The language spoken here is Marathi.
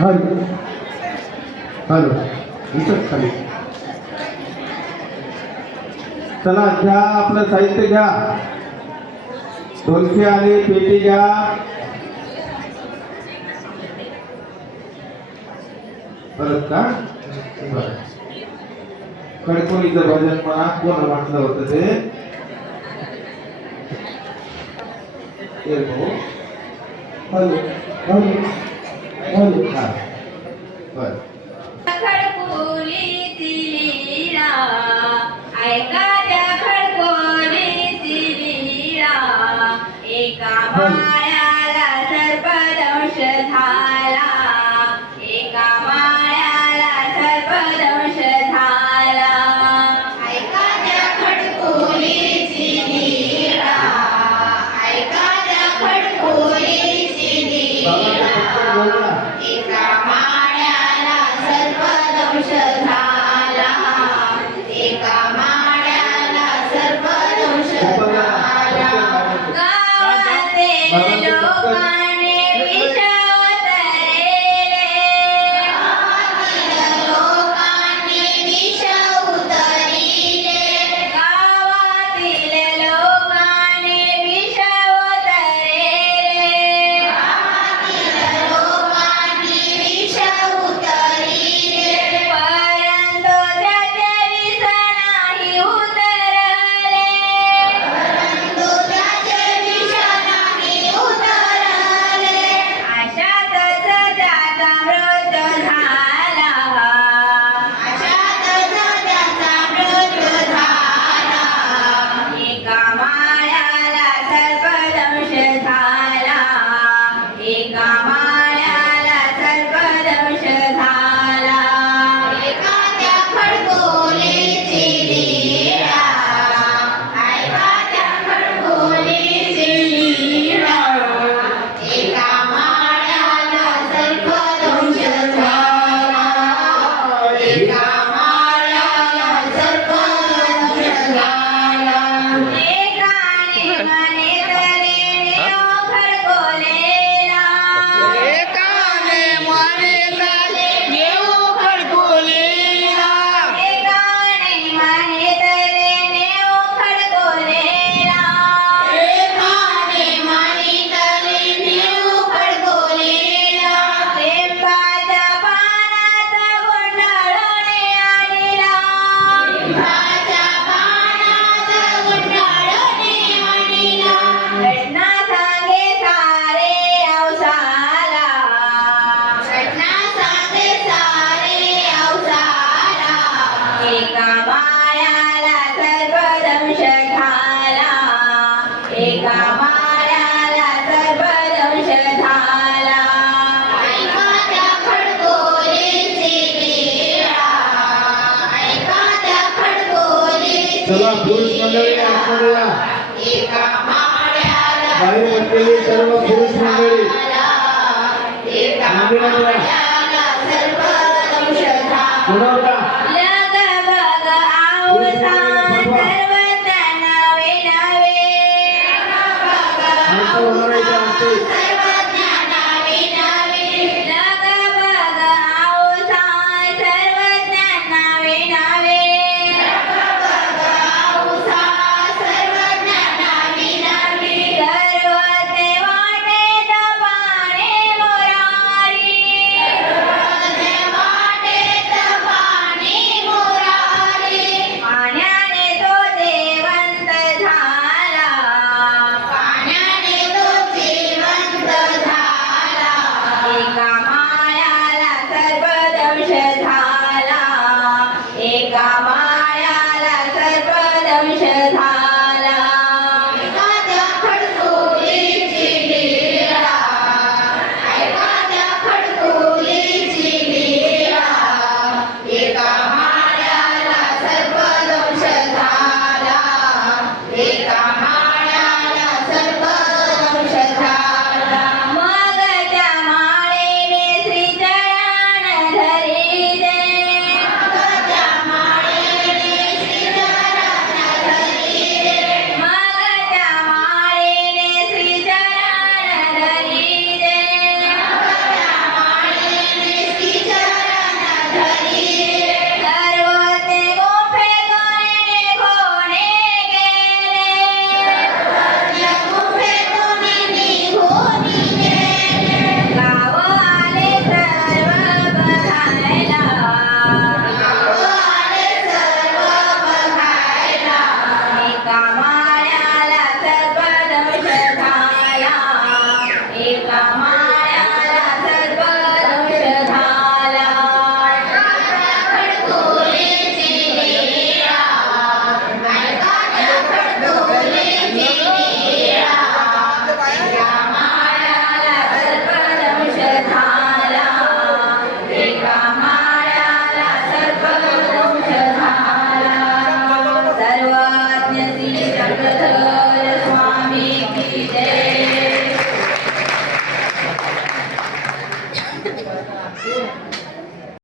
हॅलो हॅलो इथंच खाली. चला घ्या आपलं साहित्य घ्या. ढोलकी आली, पेटी घ्या. परत का बरं खडकोलीचं भजन म्हणा. कोण म्हटलं होतं ते हॅलो हॅलो हॅलो हा बरं. खडकोलीची लीला ऐका त्या खडकोलीची लीला. एका माळ्याला सर्पदंश झाला. एका माळ्याला सर्पदंश झाला. ऐका त्या खडकोलीची लीला. ऐका त्या खडकोलीची लीला. एका माळ्याला सर्पदंश झाला. एका माळ्याला सर्पदंश झाला. गावातील लोकांनी विष उतरले. गावातील लोकांनी विष उतरले. गावातील लोकांनी विष उतरले. गावातील लोकांनी विष उतरले. परंतु त्याचे विष नाही उतरले. परंतु त्याचे विष नाही उतरले. अशातच त्याचा मृत्यू झाला. अशातच त्याचा मृत्यू झाला. एका माळ्याला सर्पदंश झाला. एका माळ्याला सर्पदंश झाला. एका त्या खडकोलीची लीला. ऐका त्या खडकोलीची लीला. एका माळ्याला सर्पदंश झाला. एका माळ्याला सर्पदंश झाला. एकाने म्हणे तरी खडकोलीला. एकाने म्हणे तरी घेऊ खडकोलीला. एकाने म्हणे तरी नेऊ खडकोलीला. एकाने म्हणे तरी नेऊ खडकोलीला. लिंबाच्या पानात गुंडाळून आणला. लिंबाच्या पानात गुंडाळून आणला. घटना सांगे सारे अवसाला. घटना सांगे सारे अवसाला. एका माळ्याला सर्पदंश झाला. एका माळ्याला सर्पदंश झाला. ऐका त्या खडकोलीची लीला. ऐका त्या खडकोलीची चला पुरुष मंडळी आतमध्ये या. एका माळ्याला बाहेर बसलेली सर्व पुरुष मंडळी एका माळ्याला सर्पदंश झाला. पुढं लग बग आवसा सर्वजण विनवे. लग बग आवसा सर्वजण विनवे. लग बग आवसा सर्वजण विनवे. लग बग आवसा सर्वजण विनवे. सर्वते वाटेत पाणे मुरारी. सर्वते वाटेत पाणे मुरारी. पाण्याने तो जेवंत झाला. पाण्याने तो जेवंत जय